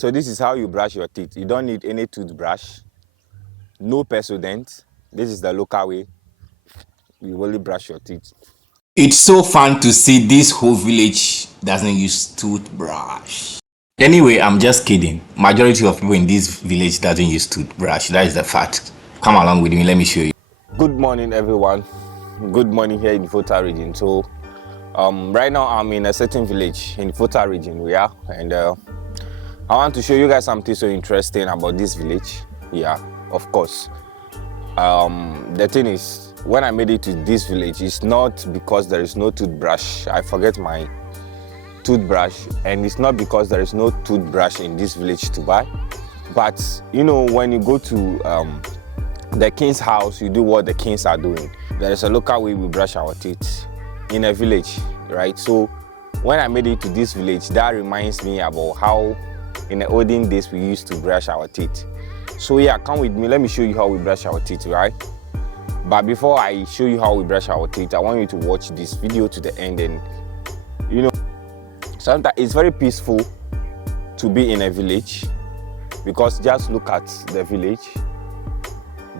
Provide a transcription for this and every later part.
So this is how you brush your teeth. You don't need any toothbrush, no Pepsodent. This is the local way you only brush your teeth. It's so fun to see this whole village doesn't use toothbrush. Anyway, I'm just kidding. Majority of people in this village doesn't use toothbrush. That is the fact. Come along with me. Let me show you. Good morning, everyone. Good morning here in the Fota region. So right now I'm in a certain village in the Fota region, and I want to show you guys something so interesting about this village. Yeah, of course. The thing is, when I made it to this village, it's not because there is no toothbrush. I forget my toothbrush, and it's not because there is no toothbrush in this village to buy. But you know, when you go to the king's house, you do what the kings are doing. There is a local way we brush our teeth in a village, right? So when I made it to this village, that reminds me about how in the olden days we used to brush our teeth. So yeah, come with me, let me show you how we brush our teeth, right? But before I show you how we brush our teeth, I want you to watch this video to the end. And you know, sometimes it's very peaceful to be in a village, because just look at the village.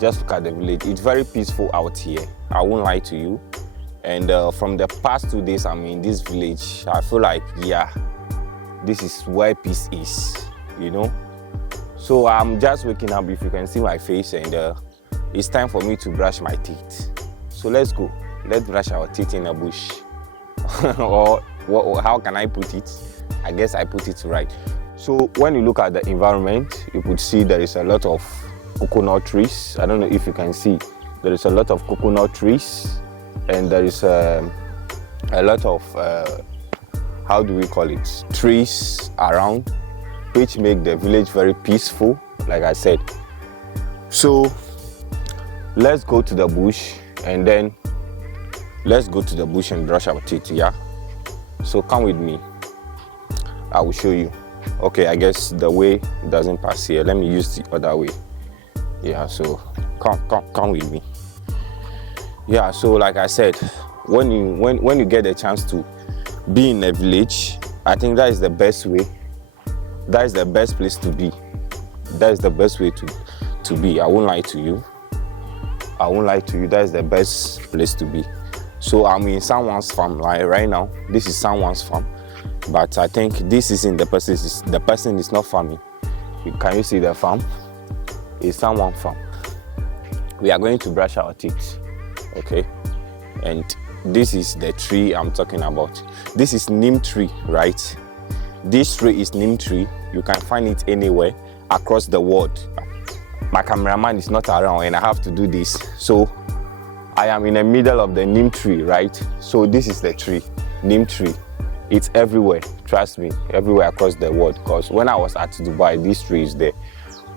Just look at the village. It's very peaceful out here, I won't lie to you. And from the past 2 days I'm in this village, I feel like, yeah, this is where peace is, you know. So I'm just waking up, if you can see my face, and it's time for me to brush my teeth. So let's go. Let's brush our teeth in a bush. Or how can I put it? I guess I put it right. So when you look at the environment, you could see there is a lot of coconut trees. I don't know if you can see. There is a lot of coconut trees, and there is a lot of how do we call it, trees around, which make the village very peaceful, like I said. So let's go to the bush, and then let's go to the bush and brush our teeth. Yeah, so come with me, I will show you. Okay, I guess the way doesn't pass here. Let me use the other way. Yeah, so come with me. Yeah, so like I said, when you get a chance to be in a village, I think that is the best way. That is the best place to be. That is the best way to be. I won't lie to you. I won't lie to you. That is the best place to be. So I'm in someone's farm, like right now. This is someone's farm, but I think this isn't the person. The person is not farming. Can you see the farm? It's someone's farm. We are going to brush our teeth, okay? And this is the tree I'm talking about. This is neem tree, right? This tree is neem tree. You can find it anywhere across the world. My cameraman is not around and I have to do this. So I am in the middle of the neem tree, right? So this is the tree, neem tree. It's everywhere, trust me, everywhere across the world. Because when I was at Dubai, this tree is there.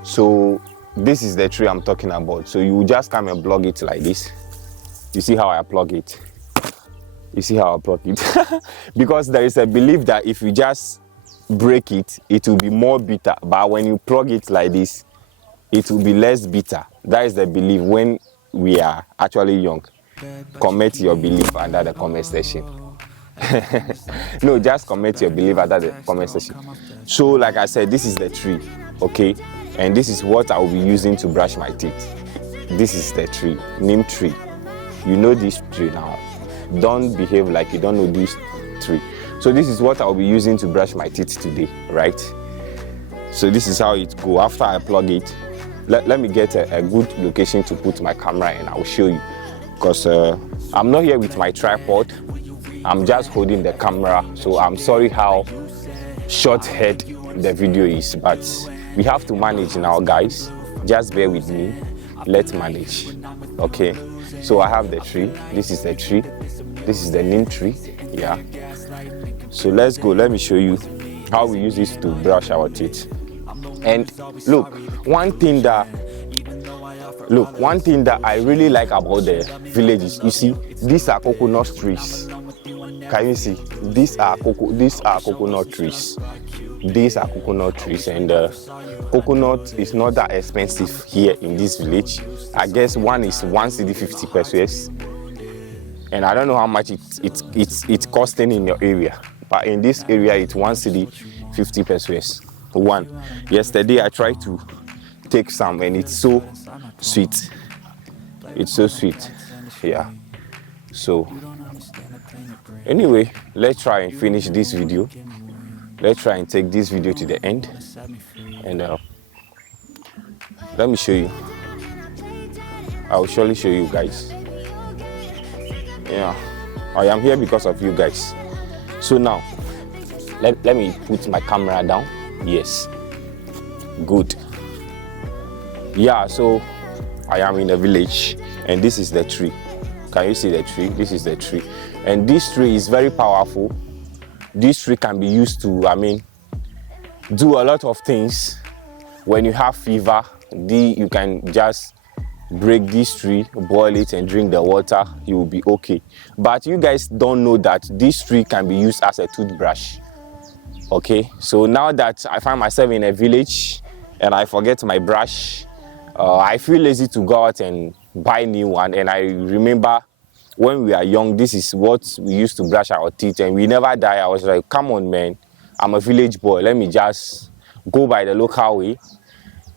So this is the tree I'm talking about. So you just come and plug it like this. You see how I plug it? You see how I plug it? Because there is a belief that if you just break it, it will be more bitter. But when you plug it like this, it will be less bitter. That is the belief when we are actually young. Comment your belief under the comment section. No, just comment your belief under the comment section. So like I said, this is the tree, okay? And this is what I will be using to brush my teeth. This is the tree, neem tree. You know this tree now. Don't behave like you don't know this tree. So this is what I will be using to brush my teeth today, right? So this is how it goes. After I plug it, let me get a good location to put my camera and I will show you. Because I'm not here with my tripod. I'm just holding the camera. So I'm sorry how short-head the video is, but we have to manage now, guys. Just bear with me. Let's manage. Okay. So I have the tree. This is the tree. This is the neem tree. Yeah. So let's go. Let me show you how we use this to brush our teeth. And look, one thing that I really like about the village is, you see, these are coconut trees. Can you see? These are coconut trees. These are coconut trees, and coconut is not that expensive here in this village. I guess one is 1 cedi 50 pesos, and I don't know how much it's costing in your area, but in this area it's 1 cedi 50 pesos. one. Yesterday I tried to take some and it's so sweet. It's so sweet. Yeah. So anyway, let's try and finish this video. Let's try and take this video to the end. And let me show you. I will surely show you guys. Yeah. I am here because of you guys. So now, let me put my camera down. Yes. Good. Yeah, so I am in a village and this is the tree. Can you see the tree? This is the tree. And this tree is very powerful. This tree can be used to, do a lot of things. When you have fever, you can just break this tree, boil it and drink the water, you will be okay. But you guys don't know that this tree can be used as a toothbrush. Okay, so now that I find myself in a village and I forget my brush, I feel lazy to go out and buy a new one. And I remember when we are young, this is what we used to brush our teeth and we never die. I was like, come on man, I'm a village boy, let me just go by the local way.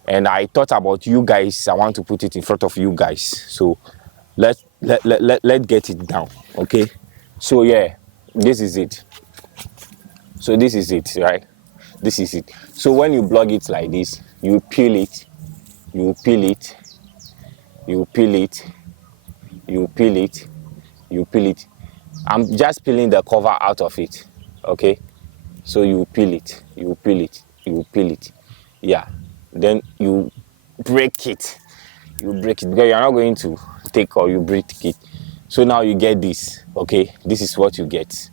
And I thought about you guys. I want to put it in front of you guys. So let's get it down. Okay. So yeah, this is it. So this is it, right? This is it. So when you blog it like this, you peel it, you peel it, you peel it, you peel it, you peel it. I'm just peeling the cover out of it. Okay. So you peel it, you peel it, you peel it. Yeah. Then you break it. You break it because you're not going to take or you break it. So now you get this. Okay, this is what you get.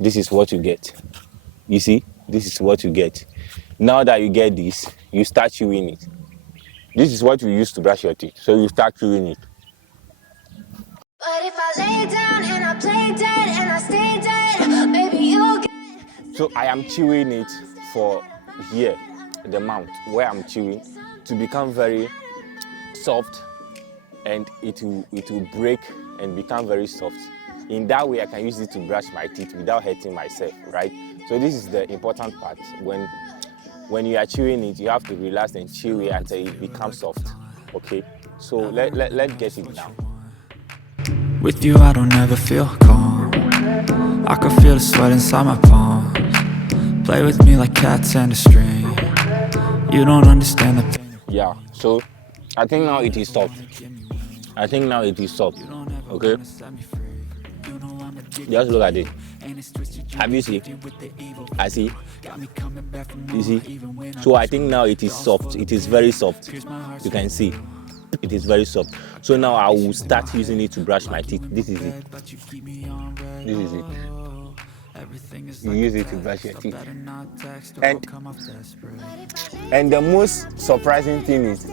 This is what you get. You see, this is what you get. Now that you get this, you start chewing it. This is what you use to brush your teeth. So you start chewing it. But if I lay down and I play dead and I stay dead, baby, you'll get. So I am chewing it for here. The mouth where I'm chewing to become very soft, and it will break and become very soft. In that way I can use it to brush my teeth without hurting myself, right? So this is the important part. When you are chewing it, you have to relax and chew it until it becomes soft. Okay, so let's get it down. With you I don't ever feel calm. I can feel the sweat inside my palms. Play with me like cats and a string. You don't understand the pain. Yeah, so I think now it is soft. I think now it is soft. Okay, just look at it. Have you seen? I see. You see? So I think now it is soft. It is very soft. You can see it is very soft. So now I will start using it to brush my teeth. This is it. This is it. You use it to brush your teeth. And the most surprising thing is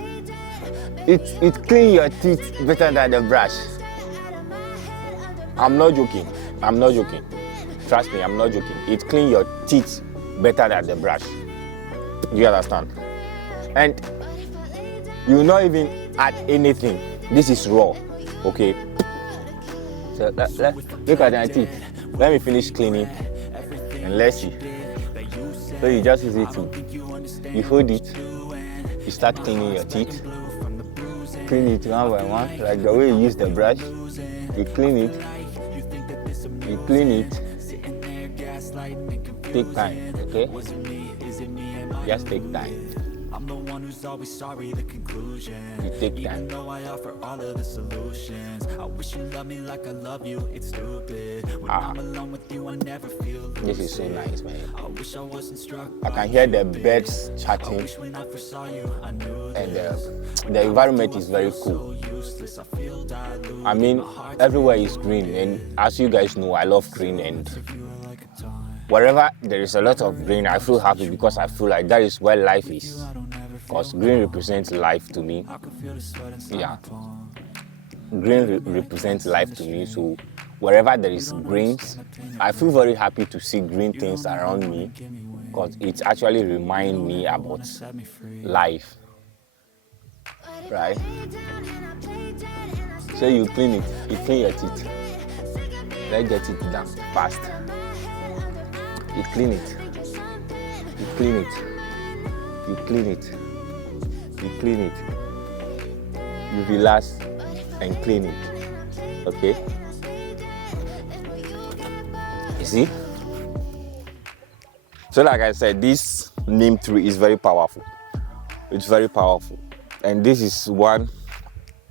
it cleans your teeth better than the brush. I'm not joking. I'm not joking. Trust me, I'm not joking. It cleans your teeth better than the brush. Do you understand? And you will not even add anything. This is raw. Okay. So look at my teeth. Let me finish cleaning and let's see. So you just use it you hold it, you start cleaning your teeth. Clean it one by one, like the way you use the brush. You clean it, take time, okay? Just take time. I'm the one who's always sorry, the conclusion. You take Even time. though I offer all of the solutions, I wish you loved me like I love you, it's stupid. When I'm alone with you, I never feel lucid. This is so nice, man. I wish I wasn't struck. I can hear the birds chatting, Wish when I first saw you, I knew and the environment is very cool. useless. I feel dilute. I mean, everywhere is green, and as you guys know, I love green, and wherever there is a lot of green, I feel happy because I feel like that is where life is. Because green represents life to me. Yeah. Green represents life to me. So wherever there is greens, I feel very happy to see green things around me because it actually reminds me about life. Right? So you clean it. You clean your teeth. Let's get it done fast. You clean it. You clean it. you clean it, you relax and clean it. Okay, you see. So like I said, this neem tree is very powerful. It's very powerful, and this is one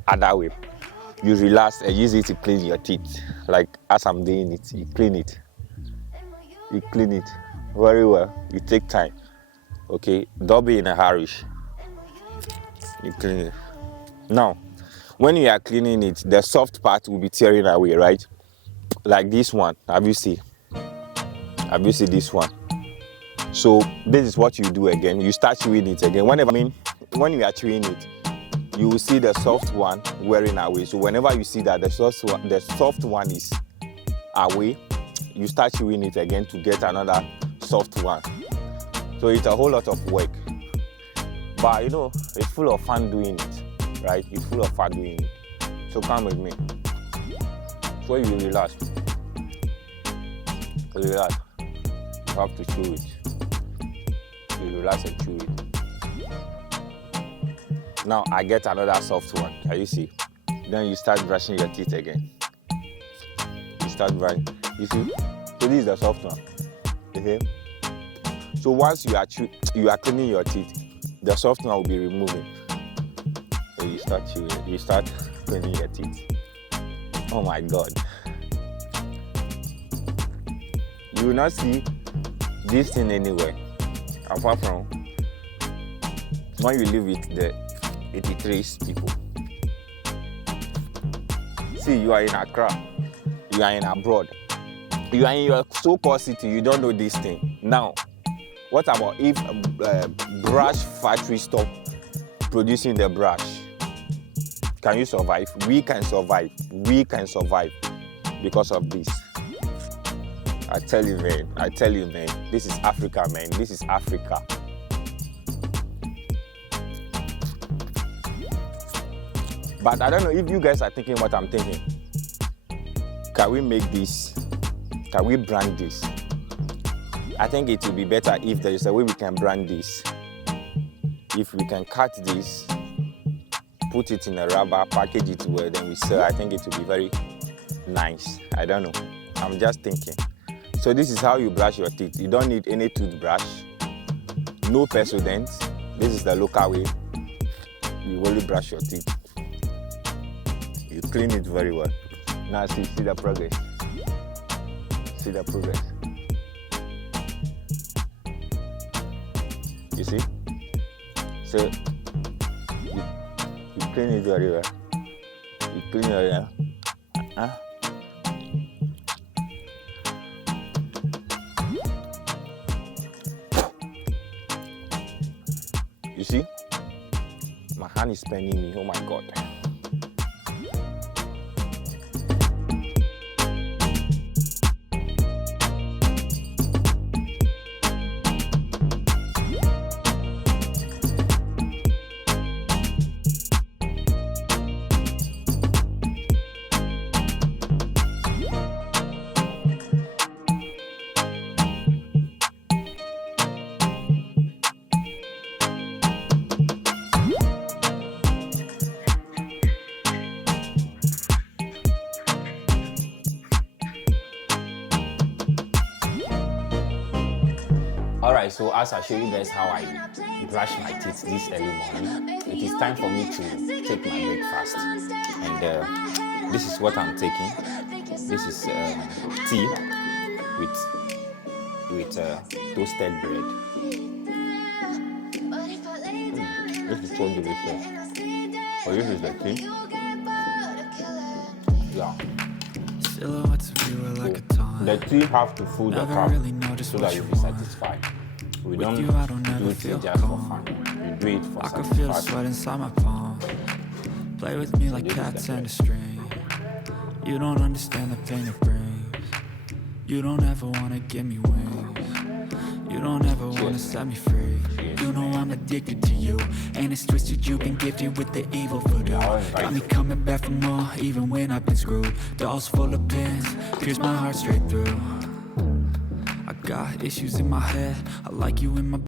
other way. You relax and use it to clean your teeth. Like as I'm doing it, you clean it very well. You take time. Okay, don't be in a hurry. You clean it. Now, when you are cleaning it, the soft part will be tearing away, right? Like this one. Have you seen this one? So this is what you do again. You start chewing it again. When you are chewing it, you will see the soft one wearing away. So whenever you see that the soft one is away, you start chewing it again to get another soft one. So it's a whole lot of work, but you know, it's full of fun doing it, right? It's full of fun doing it. So come with me. So you relax. You have to chew it. You relax and chew it. Now I get another soft one. Can you see? Then you start brushing your teeth again. You start brushing. You see? So this is the soft one. Okay? So once you are cleaning your teeth, the soft one will be removing. So you start chewing. You start cleaning your teeth. Oh my God! You will not see this thing anywhere, apart from when you live with the 83 people. See, you are in Accra, you are in abroad, you are in your so-called city, you don't know this thing. Now, what about if brush factory stop producing the brush? Can you survive? We can survive. We can survive because of this. I tell you, man, this is Africa, man. This is Africa. But I don't know if you guys are thinking what I'm thinking. Can we make this? Can we brand this? I think it will be better if there is a way we can brand this. If we can cut this, put it in a rubber, package it well, then we sell. I think it will be very nice. I don't know. I'm just thinking. So this is how you brush your teeth. You don't need any toothbrush, no Pepsodent. This is the local way. You only brush your teeth. You clean it very well. Now see the progress. See the progress. You see? So you clean it very well. You clean it very well. You see? My hand is paining me. Oh my God. Alright, so as I show you guys how I brush my teeth this early morning, it is time for me to take my breakfast. And this is what I'm taking. This is tea with toasted bread. This is so delicious. Oh, this is the tea. Yeah. The tea have to fool the cup so that you'll be satisfied. We don't do it just for fun. We do it for satisfaction. I can feel the sweat inside my palm. Play with me like cats and a string. You don't understand the pain it brings. You don't ever wanna give me wings. You don't ever wanna set me free. You know I'm addicted to you, and it's twisted. You've been gifted with the evil voodoo. Got me coming back for more, even when I've been screwed. Dolls full of pins, pierce my heart straight through. I got issues in my head. I like you in my